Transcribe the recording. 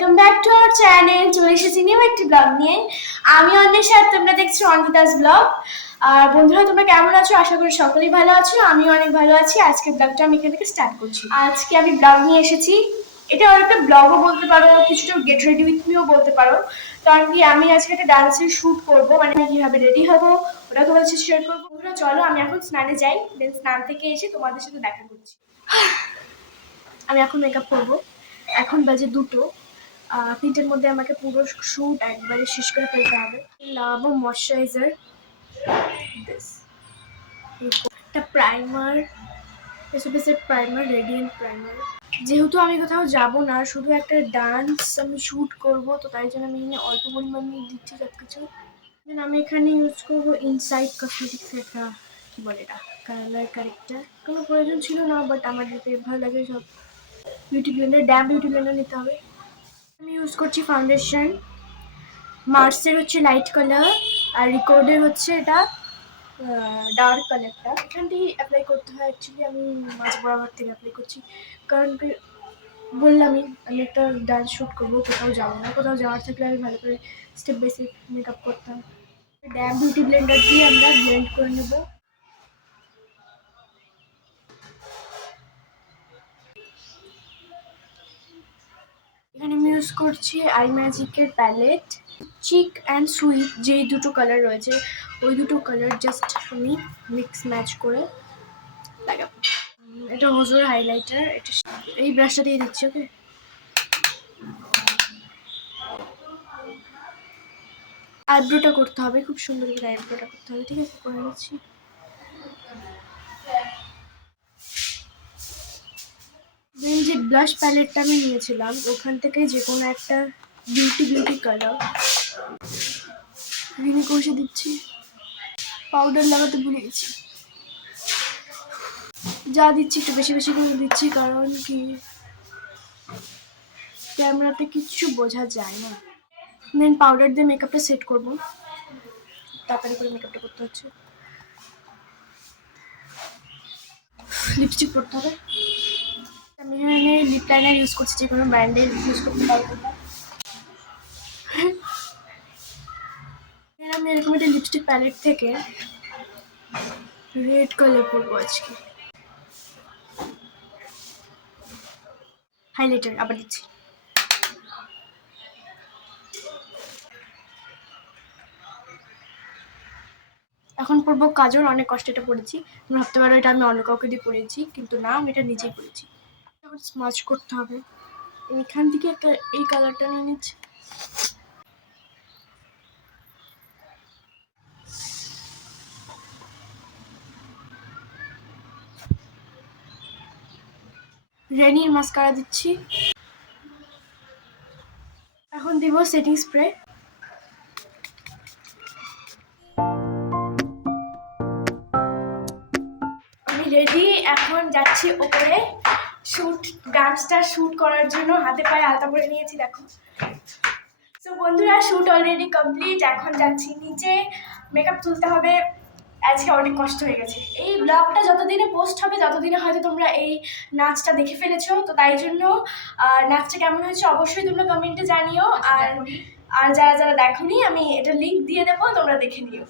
Welcome back to our channel. চলে এসেছি new একটি ব্লগ নিয়ে। আমি অন্বেষা, তোমরা দেখছো অন্বিতাস ব্লগ। আর বন্ধুরা, তোমরা কেমন আছো? আশা করি সকলেই ভালো আছো। আমি অনেক ভালো আছি। আজকে ব্লগটা আমি এখান থেকে স্টার্ট করছি। আজকে আমি ব্লগ নিয়ে এসেছি, এটা অনেকটা ব্লগও বলতে পারো, কিছুটা গেট রেডি উইথ মিও বলতে পারো। কারণ কি, আমি আজকে একটা ডান্সের শ্যুট করবো, মানে আমি কিভাবে রেডি হবো ওটা তোমাদের সাথে শেয়ার করবো। বন্ধুরা চলো, আমি এখন স্নানে যাই, দেন স্নান থেকে এসে তোমাদের সাথে দেখা করছি। আমি এখন মেকআপ করবো। এখন বাজে 2টো। 3টের মধ্যে আমাকে পুরো শ্যুট একবারে শেষ করে ফেলতে হবে। লাভ ময়শ্চারাইজার, একটা প্রাইমার, এসএপএসের প্রাইমার, রেডিয়েন্ট প্রাইমার। যেহেতু আমি কোথাও যাব না, শুধু একটা ডান্স আমি শ্যুট করব, তো তাই জন্য আমি এখানে অল্প পরিমাণ নিয়ে দিচ্ছি সব কিছু। দেন আমি এখানে ইউজ করবো ইনসাইড কসমেটিক্স একটা, কী বলে এটা, কালার কারেক্টার। কোনো প্রয়োজন ছিল না, বাট আমার যেতে ভালো লাগে সব। Beauty blender, damn beauty blender নিতে হবে। আমি ইউজ করছি ফাউন্ডেশন, মার্সের হচ্ছে লাইট কালার, আর রিকর্ডের হচ্ছে এটা ডার্ক কালারটা। এখান থেকেই অ্যাপ্লাই করতে হয় অ্যাকচুয়ালি। আমি মাঝ বরাবর থেকে অ্যাপ্লাই করছি, কারণ বললামই আমি একটা ডান্স শ্যুট করবো, কোথাও যাবো না। কোথাও যাওয়ার থাকলে আমি ভালো করে স্টেপ বাই স্টেপ মেকআপ করতাম। ড্যাম বিউটি ব্লেন্ডার দিয়ে আমরা ব্লেন্ড করে নেবো। এখানে আমি ইউজ করছি আই ম্যাজিকের প্যালেট, চিক অ্যান্ড সুইট, যেই দুটো কালার রয়েছে ওই দুটো কালার জাস্ট আমি মিক্স ম্যাচ করে লাগাবো। এটা হুজুর হাইলাইটার, এটা এই ব্রাশটা দিয়ে দিচ্ছি। ওকে, আইব্রোটা করতে হবে, খুব সুন্দর করে আইব্রোটা করতে হবে। ঠিক আছে, করে নিচ্ছি। দেন যে ব্লাশ প্যালেটটা আমি নিয়েছিলাম, ওখান থেকে যে কোনো একটা বিউটি কালার রিনে কষে দিচ্ছি। পাউডার লাগাতে ভুলে গেছি, যা দিচ্ছি একটু বেশি বেশি করে দিচ্ছি, কারণ কি ক্যামেরাতে কিচ্ছু বোঝা যায় না। দেন পাউডার দিয়ে মেকআপটা সেট করবো, তাড়াতাড়ি করে মেকআপটা করতে হচ্ছে। লিপস্টিক পরতে হবে। আমি এখানে লিপ লাইনার ইউজ করছি, যে কোনো ব্র্যান্ডের ইউজ করতে পারবো না। আমি এরকম একটা লিপস্টিক প্যালেট থেকে রেড কালার পরবো আজকে। হাইলাইটার আবার দিচ্ছি। এখন পরবো কাজল। অনেক কষ্ট এটা পড়েছি, তুমি ভাবতে পারো এটা আমি অন্য কাউকে দিয়ে পড়েছি, কিন্তু না, আমি এটা নিজেই পড়েছি। এখন স্মাচ করতে হবে। এইখান থেকে একটা এই কালারটা নিয়ে নিচ্ছি। রেনির মাস্কারা দিচ্ছি। এখন দিব সেটিং স্প্রে। আমি রেডি, এখন যাচ্ছি ওপরে শ্যুট, ডান্সটা শ্যুট করার জন্য। হাতে পায়ে আলতা পরে নিয়েছি, দেখো। তো বন্ধুরা, শ্যুট অলরেডি কমপ্লিট। এখন যাচ্ছি নিচে, মেকআপ তুলতে হবে। আজকে অনেক কষ্ট হয়ে গেছে। এই ব্লগটা যতদিনে পোস্ট হবে ততদিনে হয়তো তোমরা এই নাচটা দেখে ফেলেছো, তো তাই জন্য নাচটা কেমন হয়েছে অবশ্যই তোমরা কমেন্টে জানিও। আর যারা যারা দেখোনি, আমি এটা লিঙ্ক দিয়ে দেবো, তোমরা দেখে নিও।